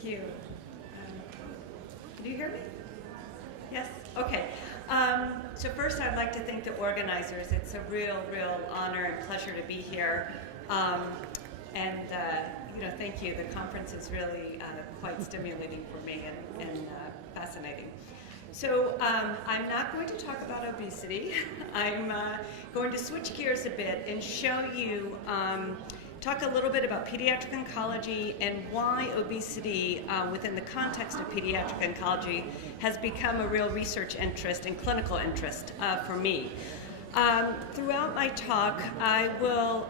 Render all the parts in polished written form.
Thank you. Can you hear me? Yes? Okay. So first I'd like to thank the organizers. It's a real honor and pleasure to be here. Thank you. The conference is really quite stimulating for me and fascinating. So I'm not going to talk about obesity. I'm going to switch gears a bit and show you, talk a little bit about pediatric oncology and why obesity within the context of pediatric oncology has become a real research interest and clinical interest for me. Throughout my talk, I will,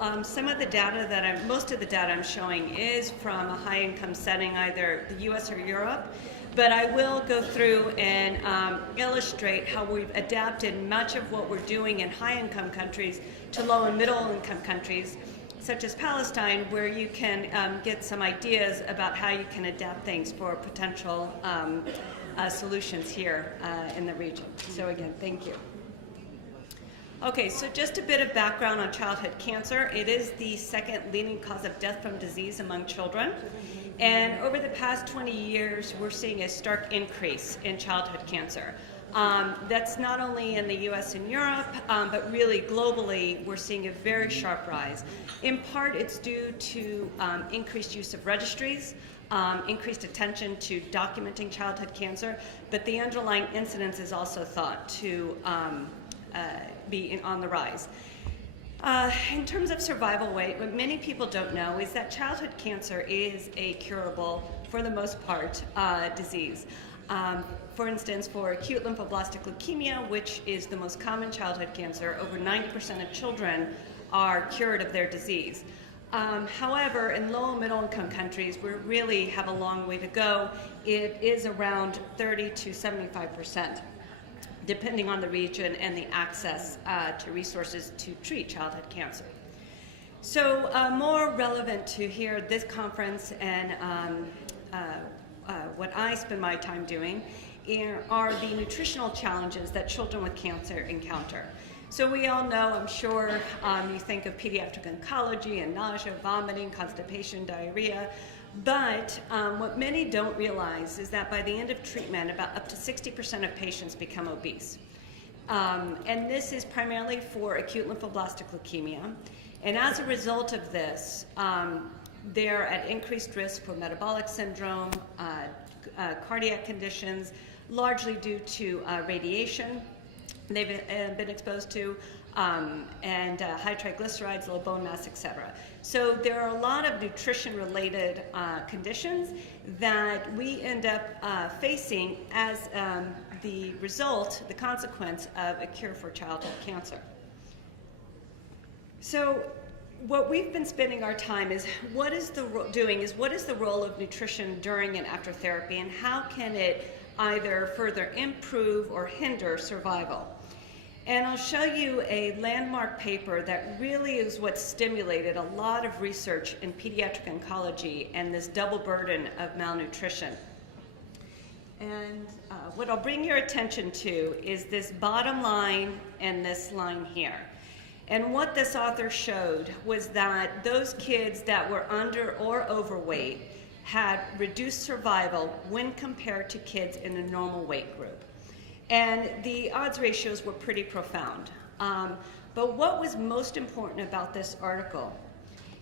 most of the data I'm showing is from a high-income setting, either the US or Europe, but I will go through and illustrate how we've adapted much of what we're doing in high-income countries to low and middle-income countries, such as Palestine, where you can get some ideas about how you can adapt things for potential solutions here in the region. So again, thank you. Okay, so just a bit of background on childhood cancer. It is the second leading cause of death from disease among children. And over the past 20 years, we're seeing a stark increase in childhood cancer. That's not only in the US and Europe, but really globally, we're seeing a very sharp rise. In part, it's due to increased use of registries, increased attention to documenting childhood cancer, but the underlying incidence is also thought to be on the rise. In terms of survival rate, what many people don't know is that childhood cancer is a curable, for the most part, disease. For instance, for acute lymphoblastic leukemia, which is the most common childhood cancer, over 90% of children are cured of their disease. However, in low and middle income countries, we really have a long way to go. It is around 30 to 75%. Depending on the region and the access to resources to treat childhood cancer. So more relevant to here, this conference and what I spend my time doing are the nutritional challenges that children with cancer encounter. So we all know, I'm sure, you think of pediatric oncology and nausea, vomiting, constipation, diarrhea. But what many don't realize is that by the end of treatment, about up to 60% of patients become obese. And this is primarily for acute lymphoblastic leukemia. And as a result of this, they're at increased risk for metabolic syndrome, cardiac conditions, largely due to radiation they've been exposed to, and high triglycerides, low bone mass, etc. So there are a lot of nutrition-related conditions that we end up facing as the result, the consequence of a cure for childhood cancer. So what we've been spending our time is what is the role of nutrition during and after therapy, and how can it either further improve or hinder survival? And I'll show you a landmark paper that really is what stimulated a lot of research in pediatric oncology and this double burden of malnutrition. And what I'll bring your attention to is this bottom line and this line here. And what this author showed was that those kids that were under or overweight had reduced survival when compared to kids in a normal weight group. And the odds ratios were pretty profound. But what was most important about this article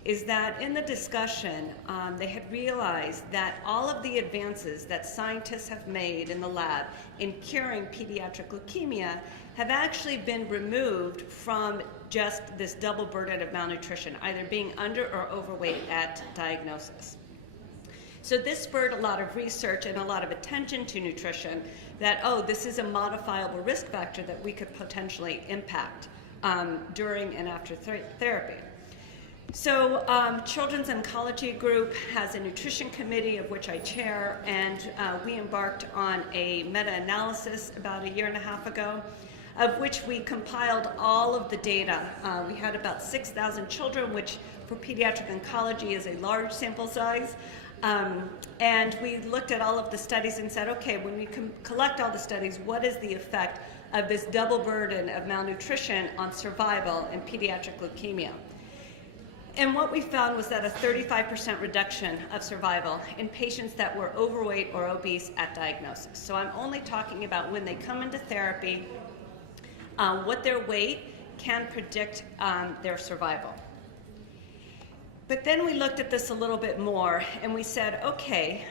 is that in the discussion, they had realized that all of the advances that scientists have made in the lab in curing pediatric leukemia have actually been removed from just this double burden of malnutrition, either being under or overweight at diagnosis. So this spurred a lot of research and a lot of attention to nutrition that, oh, this is a modifiable risk factor that we could potentially impact during and after therapy. So Children's Oncology Group has a nutrition committee of which I chair, and we embarked on a meta-analysis about a year and a half ago, of which we compiled all of the data. We had about 6,000 children, which for pediatric oncology is a large sample size. And we looked at all of the studies and said, okay, when we collect all the studies, what is the effect of this double burden of malnutrition on survival in pediatric leukemia? And what we found was that a 35% reduction of survival in patients that were overweight or obese at diagnosis. So I'm only talking about when they come into therapy, what their weight can predict their survival. But then we looked at this a little bit more and we said, okay,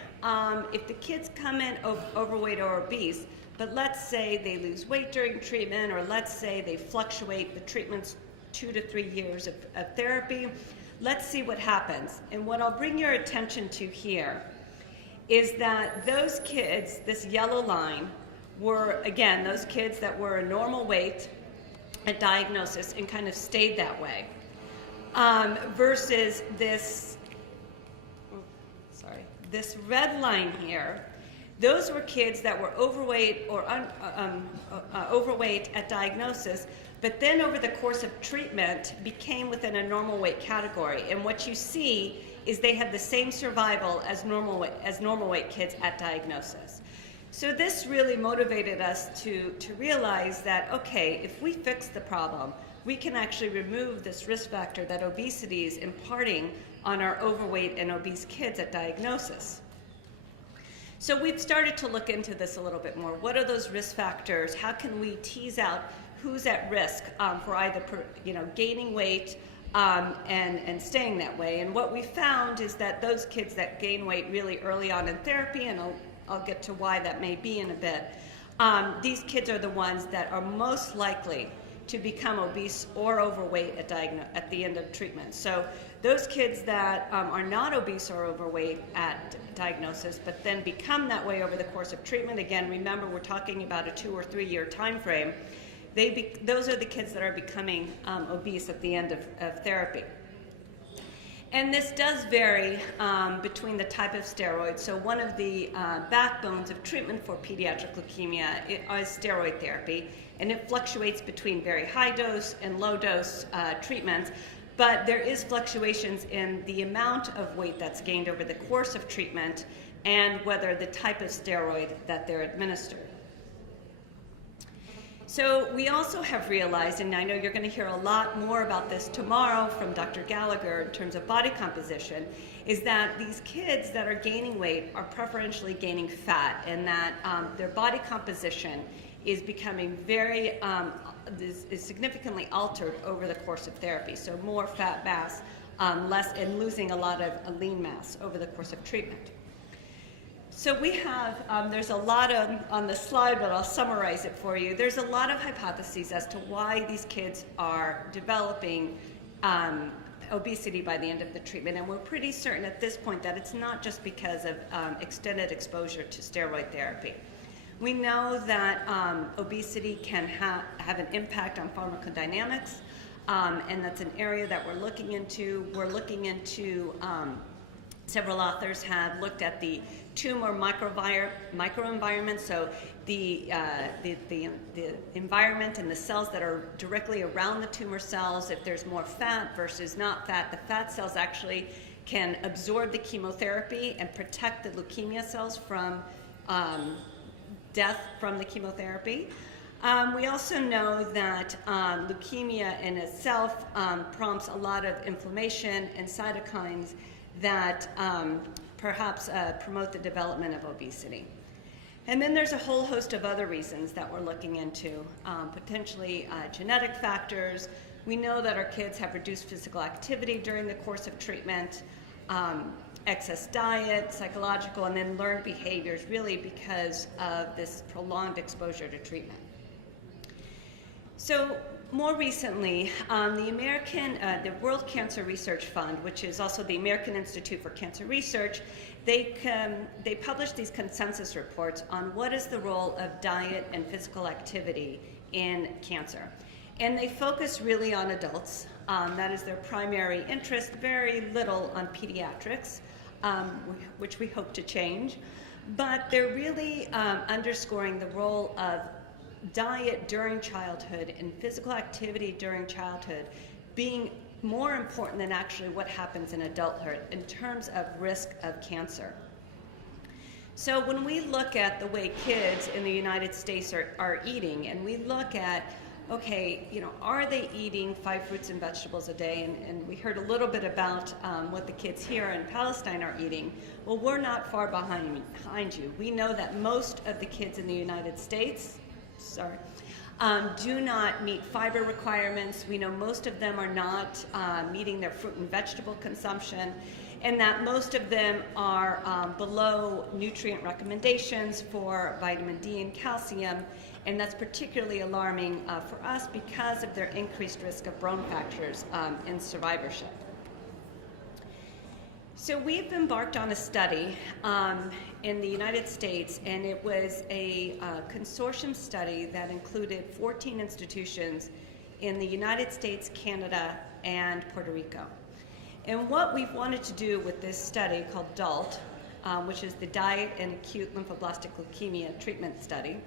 if the kids come in overweight or obese, but let's say they lose weight during treatment, or let's say they fluctuate the treatments 2 to 3 years of therapy, let's see what happens. And what I'll bring your attention to here is that those kids, this yellow line, were, again, those kids that were a normal weight at diagnosis and kind of stayed that way, versus this red line here. Those were kids that were overweight or overweight at diagnosis, but then over the course of treatment became within a normal weight category. And what you see is they have the same survival as normal weight kids at diagnosis. So this really motivated us to realize that, okay, if we fix the problem, we can actually remove this risk factor that obesity is imparting on our overweight and obese kids at diagnosis. So we've started to look into this a little bit more. What are those risk factors? How can we tease out who's at risk for either gaining weight and staying that way? And what we found is that those kids that gain weight really early on in therapy, and I'll get to why that may be in a bit, these kids are the ones that are most likely to become obese or overweight at the end of treatment. So those kids that are not obese or overweight at diagnosis, but then become that way over the course of treatment, again, remember we're talking about a 2 or 3 year time frame, those are the kids that are becoming obese at the end of therapy. And this does vary between the type of steroids. So one of the backbones of treatment for pediatric leukemia is steroid therapy, and it fluctuates between very high dose and low dose treatments, but there is fluctuations in the amount of weight that's gained over the course of treatment and whether the type of steroid that they're administered. So we also have realized, and I know you're going to hear a lot more about this tomorrow from Dr. Gallagher in terms of body composition, is that these kids that are gaining weight are preferentially gaining fat, and that their body composition is becoming is significantly altered over the course of therapy. So more fat mass, less, and losing a lot of lean mass over the course of treatment. So we have, there's a lot on the slide, but I'll summarize it for you. There's a lot of hypotheses as to why these kids are developing obesity by the end of the treatment, and we're pretty certain at this point that it's not just because of extended exposure to steroid therapy. We know that obesity can have an impact on pharmacodynamics, and that's an area that we're looking into. Several authors have looked at the tumor microenvironment, so the environment and the cells that are directly around the tumor cells. If there's more fat versus not fat, the fat cells actually can absorb the chemotherapy and protect the leukemia cells from death from the chemotherapy. We also know that leukemia in itself prompts a lot of inflammation and cytokines that perhaps promote the development of obesity. And then there's a whole host of other reasons that we're looking into, potentially genetic factors. We know that our kids have reduced physical activity during the course of treatment, excess diet, psychological, and then learned behaviors, really because of this prolonged exposure to treatment. So more recently, the World Cancer Research Fund, which is also the American Institute for Cancer Research, they published these consensus reports on what is the role of diet and physical activity in cancer. And they focus really on adults. That is their primary interest, very little on pediatrics, which we hope to change. But they're really underscoring the role of diet during childhood and physical activity during childhood being more important than actually what happens in adulthood in terms of risk of cancer. So when we look at the way kids in the United States are eating, and we look at okay, are they eating 5 fruits and vegetables a day? And we heard a little bit about what the kids here in Palestine are eating. Well, we're not far behind you. We know that most of the kids in the United States, do not meet fiber requirements. We know most of them are not meeting their fruit and vegetable consumption, and that most of them are below nutrient recommendations for vitamin D and calcium, and that's particularly alarming for us because of their increased risk of bone fractures and survivorship. So we've embarked on a study in the United States, and it was a consortium study that included 14 institutions in the United States, Canada, and Puerto Rico. And what we've wanted to do with this study called DALT, which is the Diet and Acute Lymphoblastic Leukemia Treatment Study,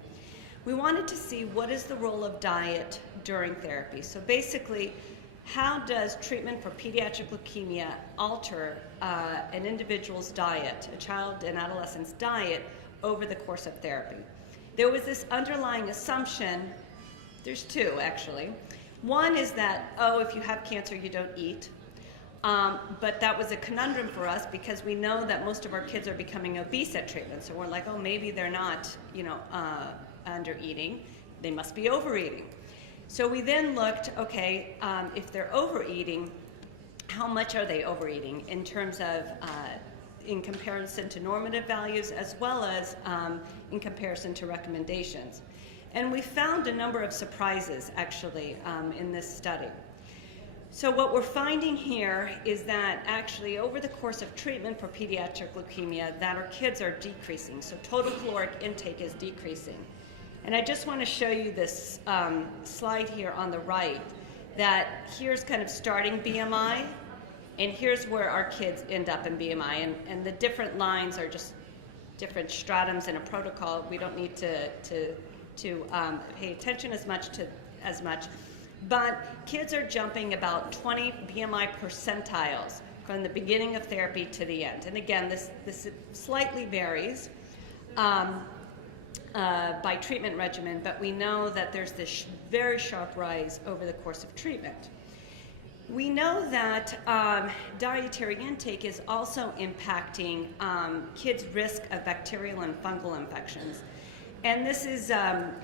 we wanted to see what is the role of diet during therapy. So basically, how does treatment for pediatric leukemia alter an individual's diet, a child and adolescent's diet, over the course of therapy? There was this underlying assumption, there's two actually. One is that, if you have cancer, you don't eat. But that was a conundrum for us because we know that most of our kids are becoming obese at treatment. So we're like, maybe they're not, under eating, they must be overeating. So we then looked, if they're overeating, how much are they overeating in terms of, in comparison to normative values as well as in comparison to recommendations. And we found a number of surprises actually in this study. So what we're finding here is that actually over the course of treatment for pediatric leukemia, that our kids are decreasing. So total caloric intake is decreasing. And I just want to show you this slide here on the right, that here's kind of starting BMI, and here's where our kids end up in BMI. And the different lines are just different stratums in a protocol. We don't need to pay attention as much. But kids are jumping about 20 BMI percentiles from the beginning of therapy to the end. And again, this slightly varies by treatment regimen, but we know that there's this very sharp rise over the course of treatment. We know that dietary intake is also impacting kids' risk of bacterial and fungal infections. And this is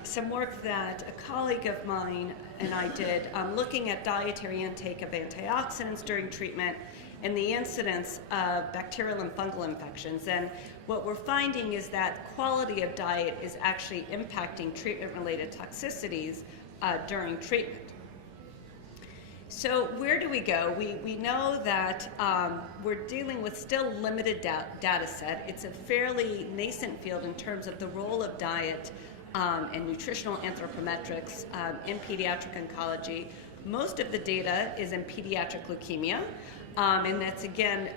some work that a colleague of mine and I did looking at dietary intake of antioxidants during treatment and the incidence of bacterial and fungal infections. And what we're finding is that quality of diet is actually impacting treatment-related toxicities during treatment. So where do we go? We know that we're dealing with still limited data set. It's a fairly nascent field in terms of the role of diet and nutritional anthropometrics in pediatric oncology. Most of the data is in pediatric leukemia, and that's again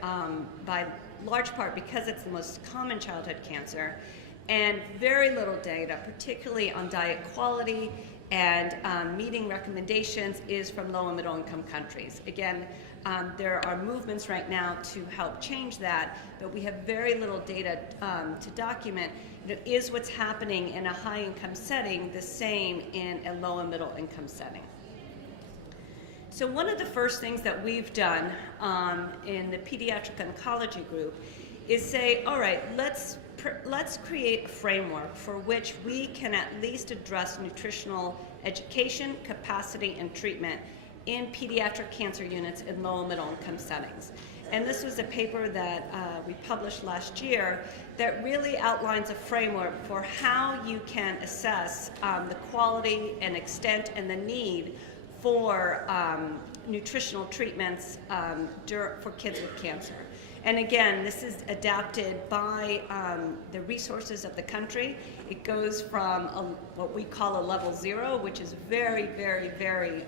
by large part because it's the most common childhood cancer, and very little data, particularly on diet quality and meeting recommendations, is from low and middle income countries. Again, there are movements right now to help change that, but we have very little data to document, is what's happening in a high income setting the same in a low and middle income setting. So one of the first things that we've done in the pediatric oncology group is say, all right, let's create a framework for which we can at least address nutritional education, capacity, and treatment in pediatric cancer units in low and middle income settings. And this was a paper that we published last year that really outlines a framework for how you can assess the quality and extent and the need for nutritional treatments for kids with cancer. And again, this is adapted by the resources of the country. It goes from what we call a level 0, which is very, very, very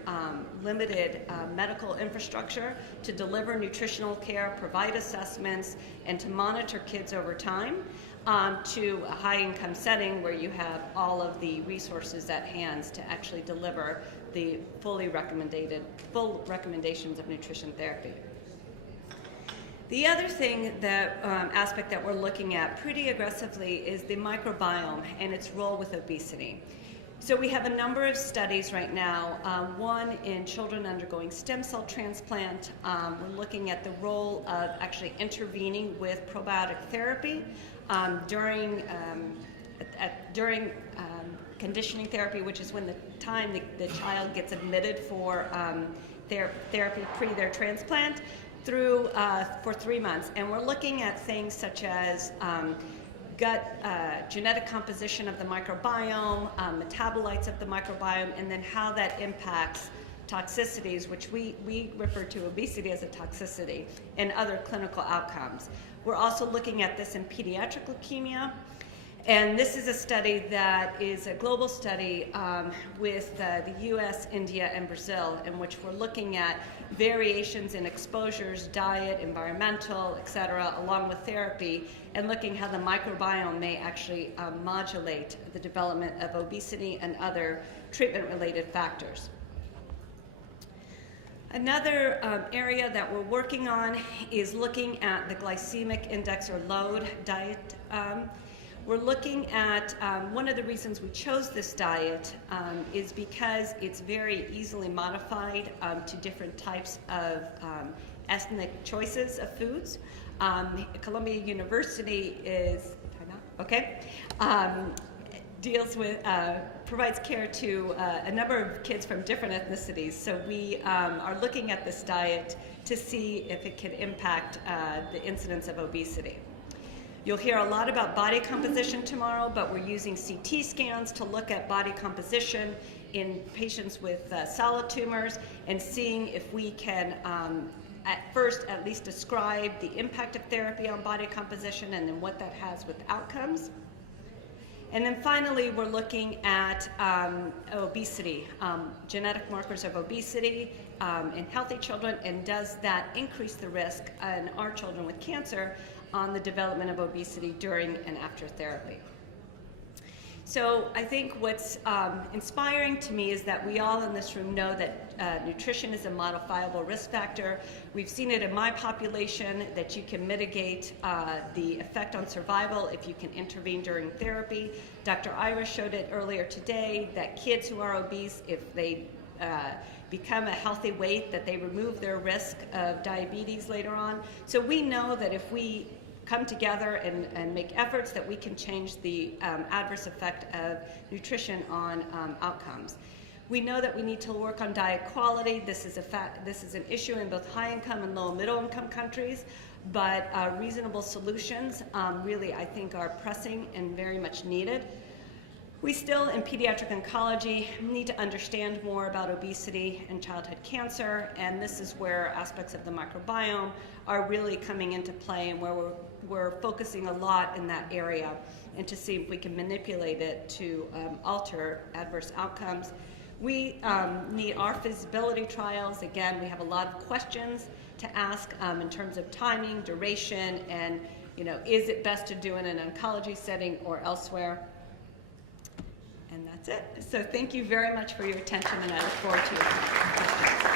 limited medical infrastructure to deliver nutritional care, provide assessments, and to monitor kids over time, to a high-income setting where you have all of the resources at hand to actually deliver the full recommendations of nutrition therapy. The other thing aspect that we're looking at pretty aggressively is the microbiome and its role with obesity. So we have a number of studies right now, one in children undergoing stem cell transplant. We're looking at the role of actually intervening with probiotic therapy during conditioning therapy, which is when the time the child gets admitted for their therapy pre their transplant through for 3 months. And we're looking at things such as gut genetic composition of the microbiome, metabolites of the microbiome, and then how that impacts toxicities, which we refer to obesity as a toxicity, and other clinical outcomes. We're also looking at this in pediatric leukemia. And this is a study that is a global study with the US, India, and Brazil, in which we're looking at variations in exposures, diet, environmental, et cetera, along with therapy, and looking how the microbiome may actually modulate the development of obesity and other treatment-related factors. Another area that we're working on is looking at the glycemic index or load diet. We're looking at, one of the reasons we chose this diet is because it's very easily modified to different types of ethnic choices of foods. Columbia University is, deals with, provides care to a number of kids from different ethnicities. So we are looking at this diet to see if it can impact the incidence of obesity. You'll hear a lot about body composition tomorrow, but we're using CT scans to look at body composition in patients with solid tumors and seeing if we can, at first, at least describe the impact of therapy on body composition and then what that has with outcomes. And then finally, we're looking at obesity, genetic markers of obesity in healthy children, and does that increase the risk in our children with cancer on the development of obesity during and after therapy. So I think what's inspiring to me is that we all in this room know that nutrition is a modifiable risk factor. We've seen it in my population that you can mitigate the effect on survival if you can intervene during therapy. Dr. Irish showed it earlier today that kids who are obese, if they become a healthy weight, that they remove their risk of diabetes later on. So we know that if we come together and make efforts, that we can change the adverse effect of nutrition on outcomes. We know that we need to work on diet quality. This is an issue in both high-income and low-middle-income countries, but reasonable solutions really, I think, are pressing and very much needed. We still, in pediatric oncology, need to understand more about obesity and childhood cancer, and this is where aspects of the microbiome are really coming into play, and where we're focusing a lot in that area, and to see if we can manipulate it to alter adverse outcomes. We need our feasibility trials. Again, we have a lot of questions to ask in terms of timing, duration, and is it best to do in an oncology setting or elsewhere? And that's it. So thank you very much for your attention, and I look forward to your questions.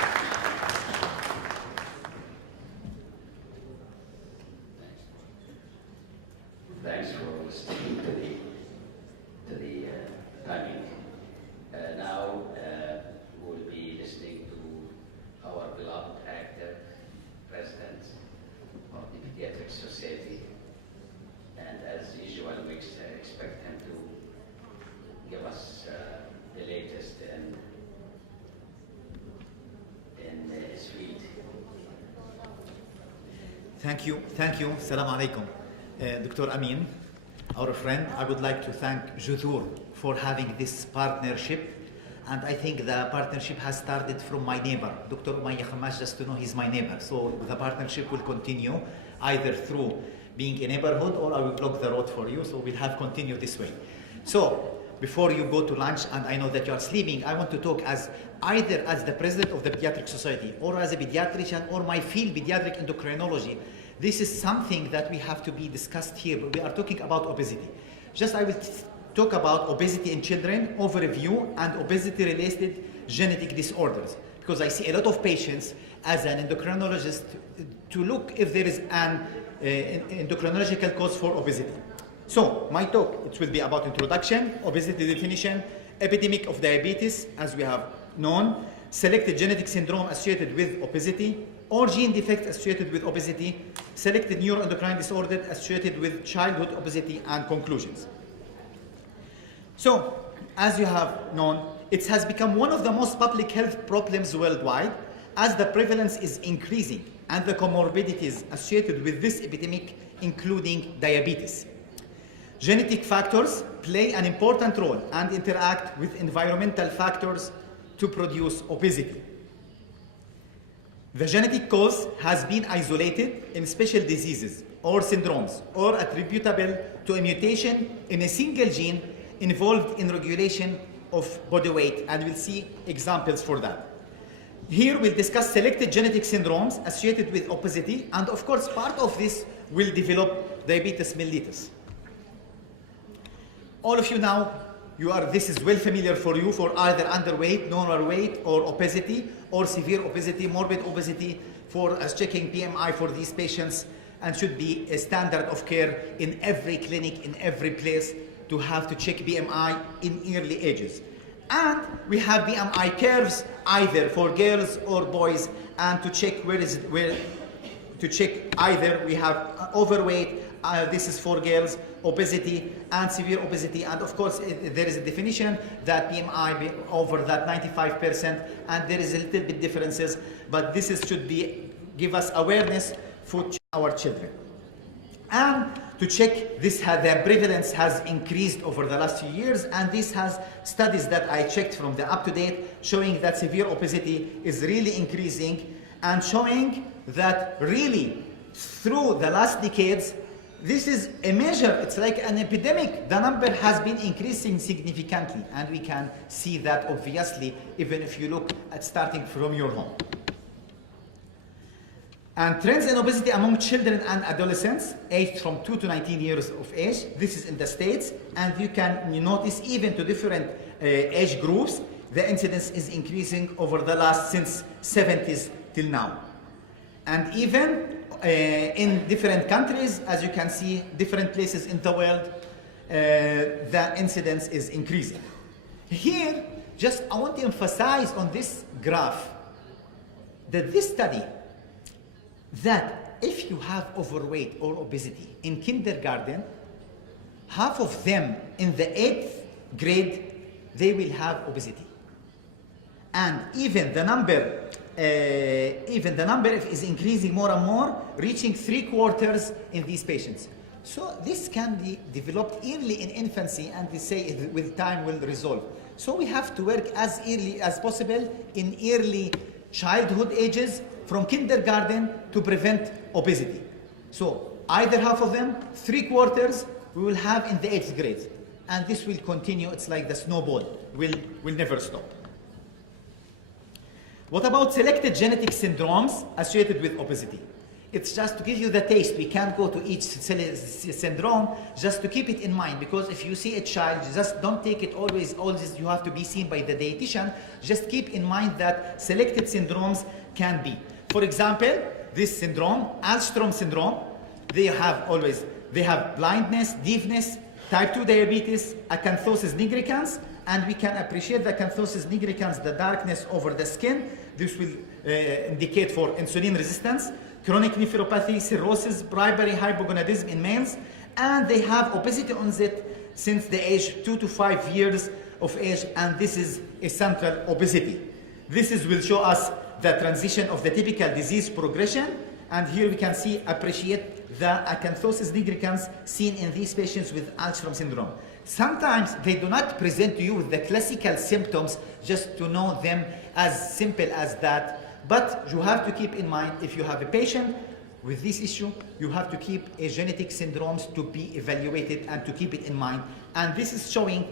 Thanks for sticking to the timing. Now we'll be listening to our beloved actor, President of the Pediatric Society, and as usual, we expect him to give us the latest in his field. Thank you. Salam alaikum. Dr. Amin, our friend, I would like to thank Juzoor for having this partnership. And I think the partnership has started from my neighbor, Dr. Umayya Khamash, just to know he's my neighbor. So the partnership will continue either through being a neighborhood, or I will block the road for you. So we'll have continued this way. So before you go to lunch, and I know that you are sleeping, I want to talk either as the president of the Pediatric Society, or as a pediatrician, or my field, pediatric endocrinology. This is something that we have to be discussed here. We are talking about obesity. I will talk about obesity in children, overview, and obesity-related genetic disorders. Because I see a lot of patients as an endocrinologist to look if there is an endocrinological cause for obesity. So my talk, it will be about introduction, obesity definition, epidemic of diabetes, as we have known, selected genetic syndrome associated with obesity, or gene defect associated with obesity, selected neuroendocrine disorder associated with childhood obesity, and conclusions. So, as you have known, it has become one of the most public health problems worldwide as the prevalence is increasing and the comorbidities associated with this epidemic, including diabetes. Genetic factors play an important role and interact with environmental factors to produce obesity. The genetic cause has been isolated in special diseases or syndromes or attributable to a mutation in a single gene involved in regulation of body weight, and we'll see examples for that. Here we'll discuss selected genetic syndromes associated with obesity, and of course part of this will develop diabetes mellitus. All of you now, this is well familiar for you for either underweight, normal weight, or obesity, or severe obesity, morbid obesity, for us checking BMI for these patients, and should be a standard of care in every clinic, in every place, to have to check BMI in early ages. And we have BMI curves either for girls or boys, and to check to check either we have overweight, this is for girls, obesity and severe obesity, and of course there is a definition that BMI be over that 95%, and there is a little bit differences, but this should give us awareness for our children. And to check this, the prevalence has increased over the last few years, and this has studies that I checked from the up-to-date showing that severe obesity is really increasing, and showing that really through the last decades, this is a measure, it's like an epidemic. The number has been increasing significantly, and we can see that obviously even if you look at starting from your home. And trends in obesity among children and adolescents aged from 2 to 19 years of age. This is in the States, and you notice even to different age groups, the incidence is increasing over the last since 70s till now. And even in different countries, as you can see, different places in the world, the incidence is increasing. Here, I want to emphasize on this graph that this study, that if you have overweight or obesity in kindergarten, half of them in the 8th grade, they will have obesity. And even the number is increasing more and more, reaching 3/4 in these patients. So this can be developed early in infancy, and they say with time will resolve. So we have to work as early as possible in early childhood ages, from kindergarten, to prevent obesity. So either half of them, 3/4 we will have in the 8th grade. And this will continue, it's like the snowball, will never stop. What about selected genetic syndromes associated with obesity? It's just to give you the taste. We can't go to each syndrome, just to keep it in mind, because if you see a child, just don't take it always you have to be seen by the dietitian. Just keep in mind that selected syndromes can be. For example, this syndrome, Alström syndrome, they have blindness, deafness, type 2 diabetes, acanthosis nigricans, and we can appreciate the acanthosis nigricans, the darkness over the skin. This will indicate for insulin resistance, chronic nephropathy, cirrhosis, primary hypogonadism in males, and they have obesity onset since the age 2 to 5 years of age, and this is a central obesity. This will show us the transition of the typical disease progression, and here we can appreciate the acanthosis nigricans seen in these patients with Alström syndrome. Sometimes they do not present to you with the classical symptoms, just to know them as simple as that. But you have to keep in mind, if you have a patient with this issue, you have to keep a genetic syndromes to be evaluated and to keep it in mind. And this is showing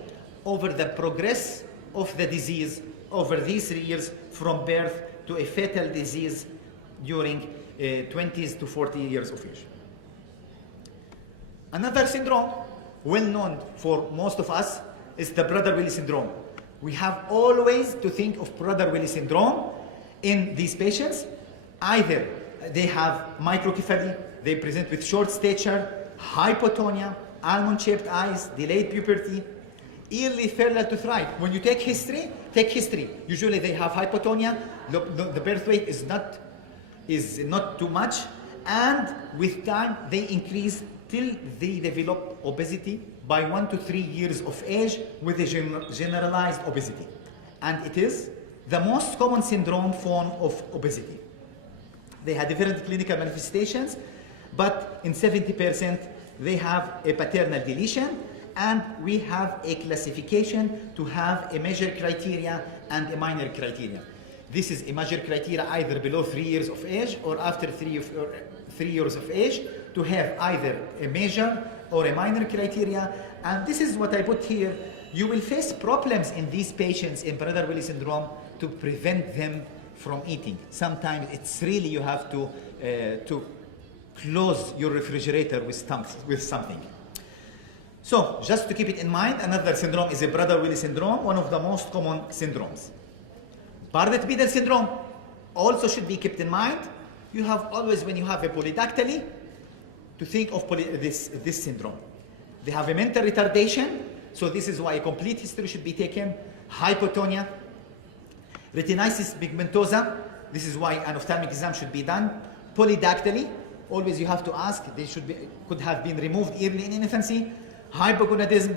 over the progress of the disease over these 3 years from birth to a fatal disease during 20s to 40 years of age. Another syndrome, well known for most of us, is the Prader-Willi Syndrome. We have always to think of Prader-Willi Syndrome in these patients. Either they have microcephaly, they present with short stature, hypotonia, almond-shaped eyes, delayed puberty, early failure to thrive. When you take history, Usually they have hypotonia, the birth weight is not too much, and with time they increase till they develop obesity by 1 to 3 years of age with a generalized obesity. And it is the most common syndrome form of obesity. They had different clinical manifestations, but in 70% they have a paternal deletion, and we have a classification to have a major criteria and a minor criteria. This is a major criteria either below 3 years of age or after 3 years of age to have either a major or a minor criteria. And this is what I put here. You will face problems in these patients in Prader-Willi syndrome to prevent them from eating. Sometimes it's really you have to close your refrigerator with something. So just to keep it in mind, another syndrome is a Prader-Willi syndrome, one of the most common syndromes. Bardet-Biedl syndrome also should be kept in mind. You have always, when you have a polydactyly, to think of this syndrome. They have a mental retardation, so this is why a complete history should be taken. Hypotonia, retinitis pigmentosa, this is why an ophthalmic exam should be done. Polydactyly, always you have to ask, they could have been removed early in infancy. Hypogonadism,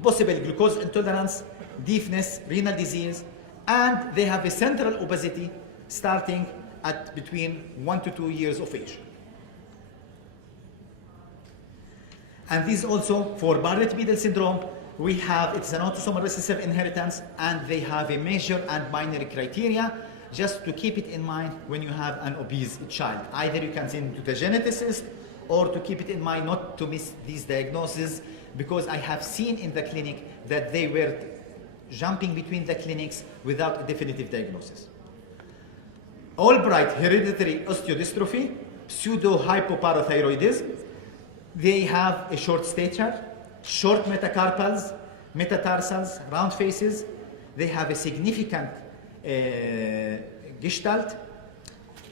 possible glucose intolerance, deafness, renal disease, and they have a central obesity starting at between 1 to 2 years of age. And this also for Bardet-Biedl syndrome, we have, it's an autosomal recessive inheritance, and they have a major and minor criteria, just to keep it in mind when you have an obese child. Either you can send to the geneticist, or to keep it in mind not to miss these diagnoses, because I have seen in the clinic that they were jumping between the clinics without a definitive diagnosis. Albright hereditary osteodystrophy, pseudo-hypoparathyroidism. They have a short stature, short metacarpals, metatarsals, round faces. They have a significant gestalt.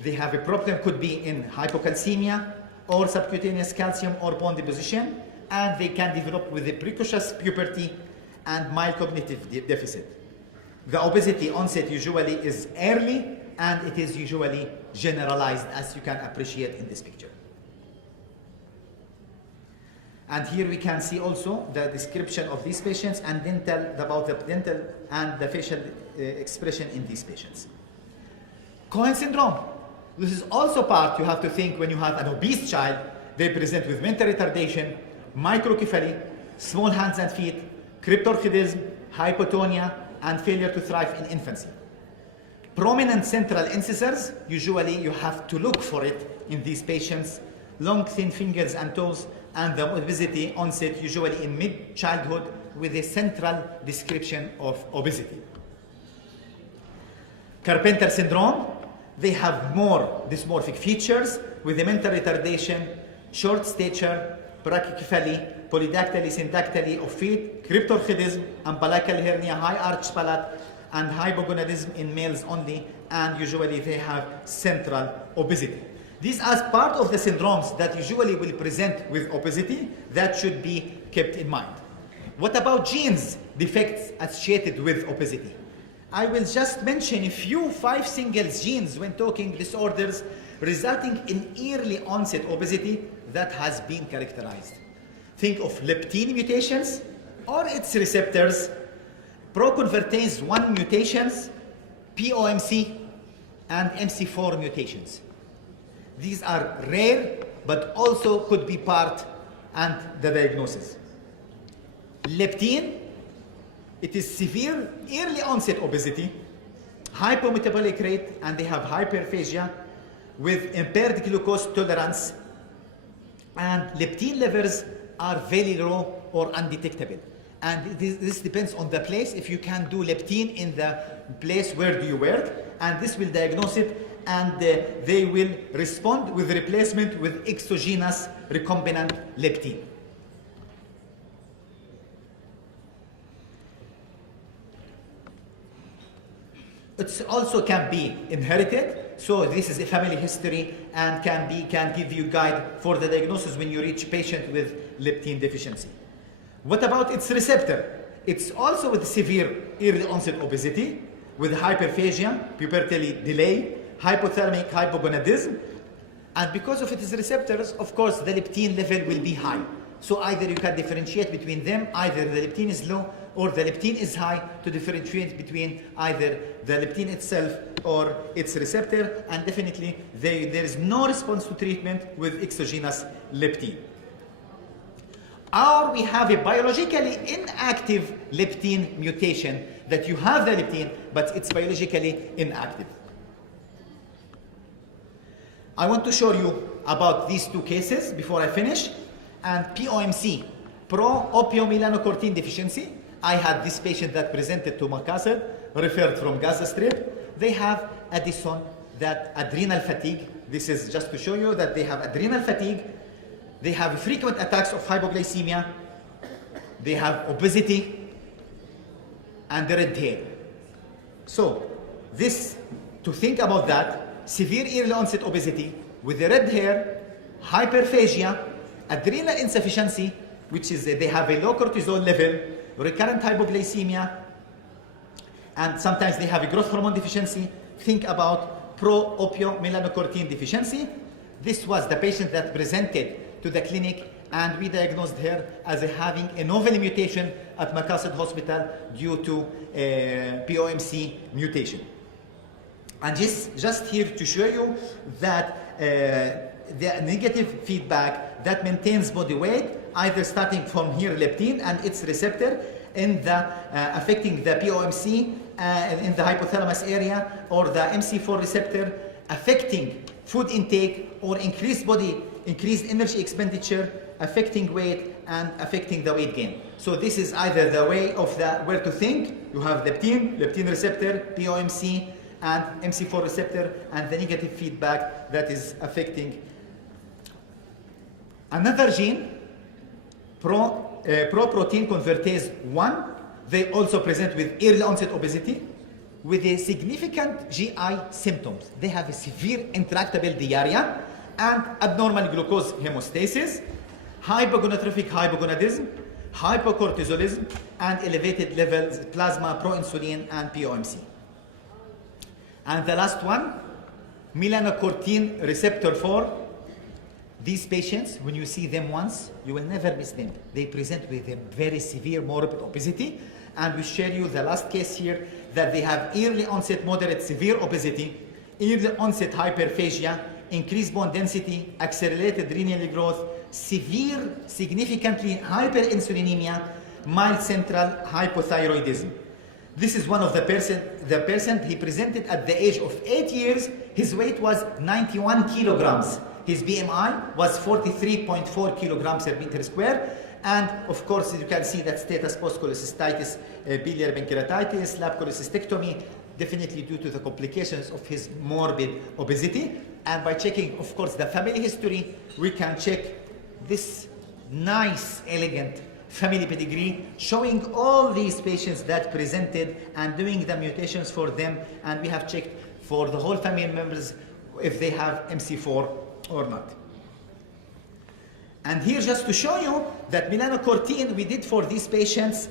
They have a problem, could be in hypocalcemia or subcutaneous calcium or bone deposition, and they can develop with a precocious puberty and mild cognitive deficit. The obesity onset usually is early, and it is usually generalized, as you can appreciate in this picture. And here we can see also the description of these patients and about the dental and the facial expression in these patients. Cohen syndrome. This is also part you have to think when you have an obese child. They present with mental retardation, microcephaly, small hands and feet, cryptorchidism, hypotonia, and failure to thrive in infancy. Prominent central incisors, usually you have to look for it in these patients. Long, thin fingers and toes, and the obesity onset usually in mid-childhood with a central description of obesity. Carpenter syndrome, they have more dysmorphic features with a mental retardation, short stature, brachycephaly, polydactyly, syndactyly of feet, cryptorchidism, umbilical hernia, high arch palate, and hypogonadism in males only, and usually they have central obesity. These are part of the syndromes that usually will present with obesity that should be kept in mind. What about genes, defects associated with obesity? I will just mention a few 5 single genes when talking disorders resulting in early onset obesity that has been characterized. Think of leptin mutations or its receptors, proconvertase 1 mutations, POMC, and MC4 mutations. These are rare, but also could be part and the diagnosis. Leptin, it is severe early onset obesity, hypometabolic rate, and they have hyperphagia with impaired glucose tolerance, and leptin levels are very low or undetectable. And this depends on the place. If you can do leptin in the place where do you work, and this will diagnose it, and they will respond with replacement with exogenous recombinant leptin. It also can be inherited, so this is a family history and can give you guide for the diagnosis when you reach patient with leptin deficiency. What about its receptor? It's also with severe early onset obesity, with hyperphagia, pubertal delay, hypothalamic hypogonadism, and because of its receptors, of course, the leptin level will be high. So either you can differentiate between them, either the leptin is low or the leptin is high, to differentiate between either the leptin itself or its receptor, and definitely there is no response to treatment with exogenous leptin. Or we have a biologically inactive leptin mutation, that you have the leptin, but it's biologically inactive. I want to show you about these two cases before I finish. And POMC, pro-opiomelanocortin deficiency. I had this patient that presented to Makassar, referred from Gaza Strip. They have Addison, that adrenal fatigue. This is just to show you that they have adrenal fatigue. They have frequent attacks of hypoglycemia. They have obesity and the red hair. So this, to think about that, severe early onset obesity with the red hair, hyperphagia, adrenal insufficiency, which is they have a low cortisol level, recurrent hypoglycemia, and sometimes they have a growth hormone deficiency. Think about pro-opiomelanocortin deficiency. This was the patient that presented to the clinic, and we diagnosed her as having a novel mutation at Makassar Hospital due to POMC mutation. And just here to show you that the negative feedback that maintains body weight, either starting from here leptin and its receptor in the affecting the POMC in the hypothalamus area, or the MC4 receptor affecting food intake, or increased energy expenditure, affecting weight and affecting the weight gain. So this is either the way of the where to think. You have leptin receptor, POMC, and MC4 receptor, and the negative feedback that is affecting another gene, proprotein convertase 1. They also present with early onset obesity with a significant GI symptoms. They have a severe intractable diarrhea and abnormal glucose hemostasis, hypogonadotrophic hypogonadism, hypocortisolism, and elevated levels plasma proinsulin and POMC. And the last one, melanocortin receptor 4. These patients, when you see them once, you will never miss them. They present with a very severe morbid obesity. And we share you the last case here, that they have early onset moderate severe obesity, early onset hyperphagia, increased bone density, accelerated renal growth, severe, significantly hyperinsulinemia, mild central hypothyroidism. This is one of the person, he presented at the age of 8 years. His weight was 91 kilograms. His BMI was 43.4 kilograms per meter square. And of course, you can see that status post-cholecystitis, biliary pancreatitis, lab cholecystectomy, definitely due to the complications of his morbid obesity. And by checking, of course, the family history, we can check this nice, elegant family pedigree, showing all these patients that presented and doing the mutations for them. And we have checked for the whole family members if they have MC4 or not. And here, just to show you that melanocortin we did for these patients,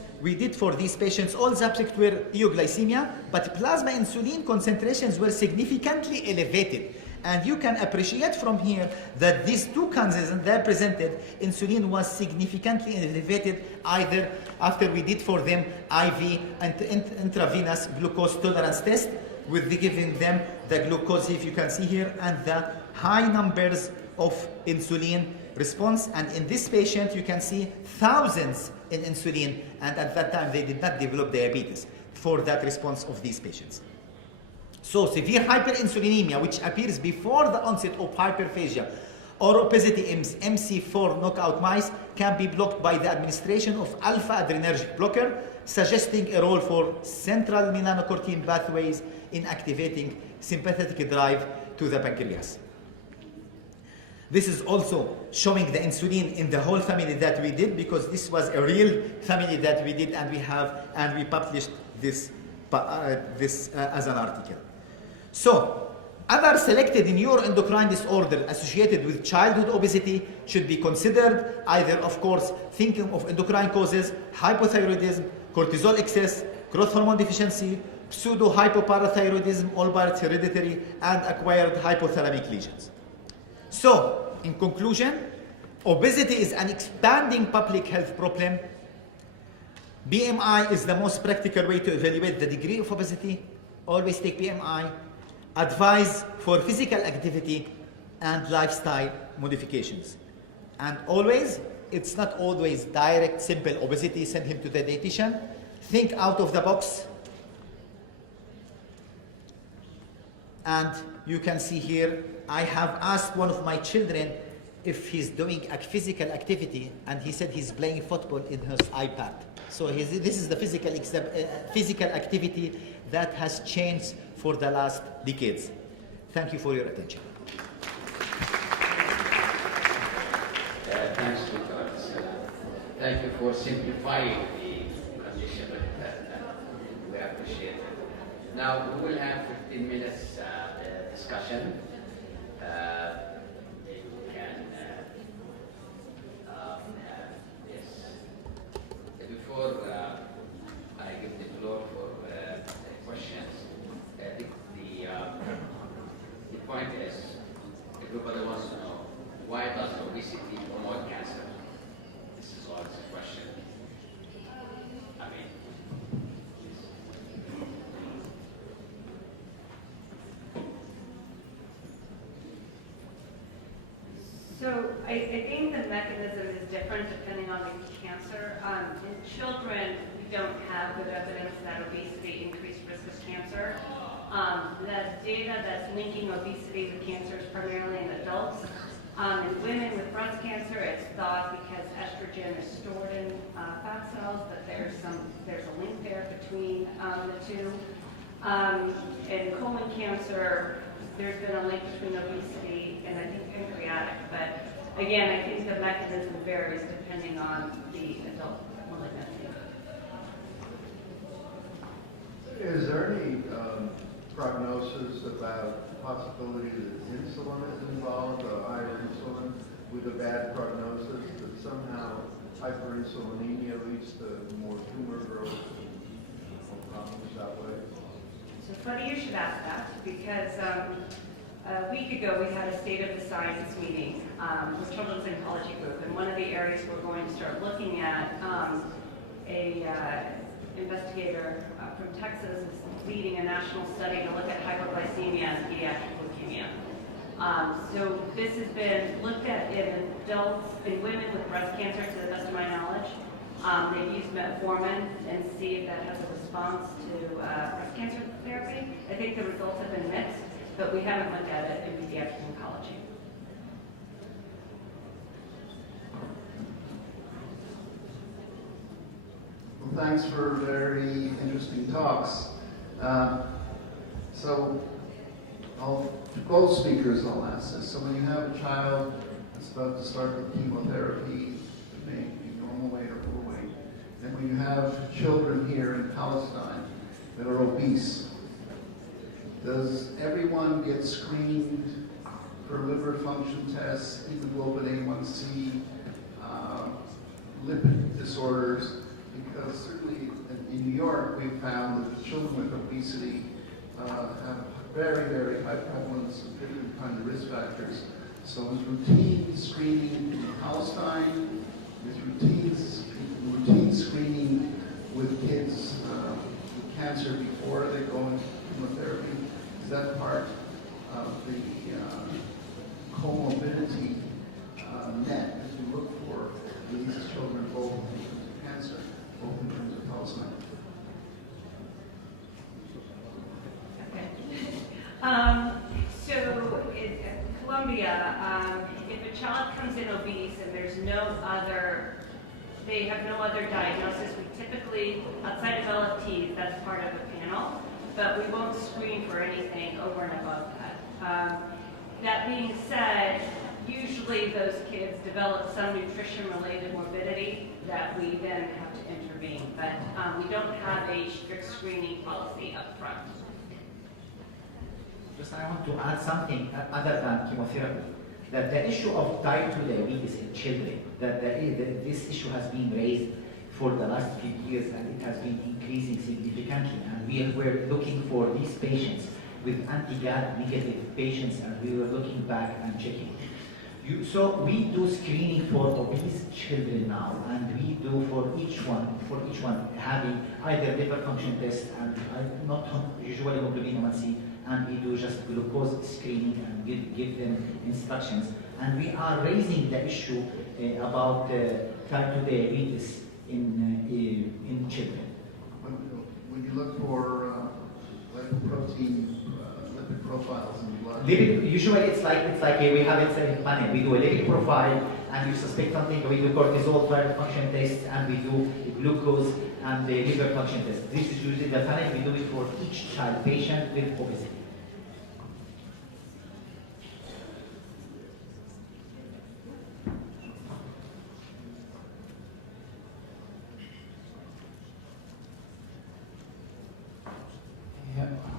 all subjects were euglycemia, but plasma insulin concentrations were significantly elevated. And you can appreciate from here that these two cancers that presented, insulin was significantly elevated, either after we did for them IV and intravenous glucose tolerance test, with giving them the glucose, if you can see here, and the high numbers of insulin response. And in this patient, you can see thousands in insulin, and at that time, they did not develop diabetes for that response of these patients. So severe hyperinsulinemia, which appears before the onset of hyperphagia or obesity in MC4 knockout mice, can be blocked by the administration of alpha-adrenergic blocker, suggesting a role for central melanocortin pathways in activating sympathetic drive to the pancreas. This is also showing the insulin in the whole family that we did, because this was a real family that we did, and we published this as an article. So, other selected neuroendocrine disorder associated with childhood obesity should be considered, either, of course, thinking of endocrine causes, hypothyroidism, cortisol excess, growth hormone deficiency, pseudo-hypoparathyroidism, all part hereditary, and acquired hypothalamic lesions. So, in conclusion, obesity is an expanding public health problem. BMI is the most practical way to evaluate the degree of obesity. Always take BMI. Advise for physical activity and lifestyle modifications. And always, it's not always direct, simple obesity. Send him to the dietitian. Think out of the box. And you can see here, I have asked one of my children if he's doing a physical activity, and he said he's playing football in his iPad. So this is the physical activity that has changed for the last decades. Thank you for your attention. Thanks, Dr. Thank you for simplifying the condition. We appreciate it. Now we will have 15 minutes discussion. Before I give the floor for questions, the point is, everybody wants to know, why does obesity promote cancer? This is always a question. I mean, so I think the mechanism is different depending on the cancer. In children, we don't have good evidence that obesity increased risk of cancer. The data that's linking obesity with cancer is primarily in adults. In women with breast cancer, it's thought because estrogen is stored in fat cells, but there's a link there between the two. In colon cancer, there's been a link between obesity and I think pancreatic, but again, I think the mechanism varies depending on the adult malignancy. Is there any prognosis about the possibility that insulin is involved, higher insulin, with a bad prognosis, that somehow hyperinsulinemia leads to more tumor growth and more problems that way? So funny you should ask that, because a week ago we had a State of the Science meeting with Children's Oncology Group, and one of the areas we're going to start looking at, investigator from Texas is leading a national study to look at hypoglycemia and pediatric leukemia. So this has been looked at in adults, in women with breast cancer, to the best of my knowledge. They've used metformin and see if that has a response to breast cancer therapy. I think the results have been mixed, but we haven't looked at it in pediatric oncology. Well, thanks for very interesting talks. So both speakers, I'll ask this. So when you have a child that's about to start with chemotherapy, it may be normal weight or overweight, and when you have children here in Palestine that are obese, does everyone get screened for liver function tests, hemoglobin A1C, lipid disorders? Because certainly in New York, we've found that the children with obesity have very, very high prevalence of different kinds of risk factors. So is routine screening in Palestine, is routine screening with kids with cancer before they go into chemotherapy, is that part of the comorbidity net that you look for these children both in terms of cancer, both in terms of Palestine? Okay. So in Colombia, if a child comes in obese and there's they have no other diagnosis, we typically, outside of LFTs, that's part of a panel, but we won't screen for anything over and above that. That being said, usually those kids develop some nutrition-related morbidity that we then have to intervene, but we don't have a strict screening policy up front. Just I want to add something other than chemotherapy. That the issue of type 2 diabetes in children, this issue has been raised for the last few years, and it has been increasing significantly. And we were looking for these patients with anti-GAD negative patients, and we were looking back and checking. So we do screening for obese children now, and we do for each one having either liver function test and not usually hemoglobin A1c, and we do just glucose screening and give them instructions. And we are raising the issue about type 2 diabetes in children. When you look for lipoprotein lipid profiles in blood. Usually it's like we have it in panel. We do a lipid profile, and you suspect something. We do cortisol function test, and we do glucose and the liver function test. This is usually the panel we do it for each child patient with obesity.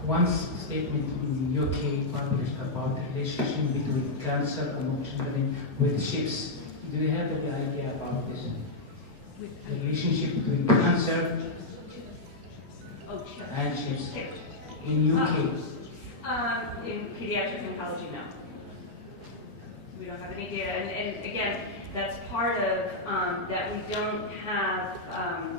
One statement in the UK published about the relationship between cancer among children with chips. Do you have any idea about this? The relationship between cancer and chips in UK? In pediatric oncology, no. We don't have any data, and again, that's part of that we don't have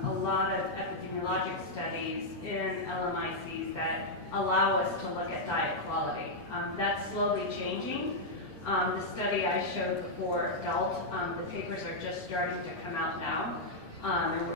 a lot of epidemiologic studies in LMICs that allow us to look at diet quality. That's slowly changing. The study I showed for adult, the papers are just starting to come out now.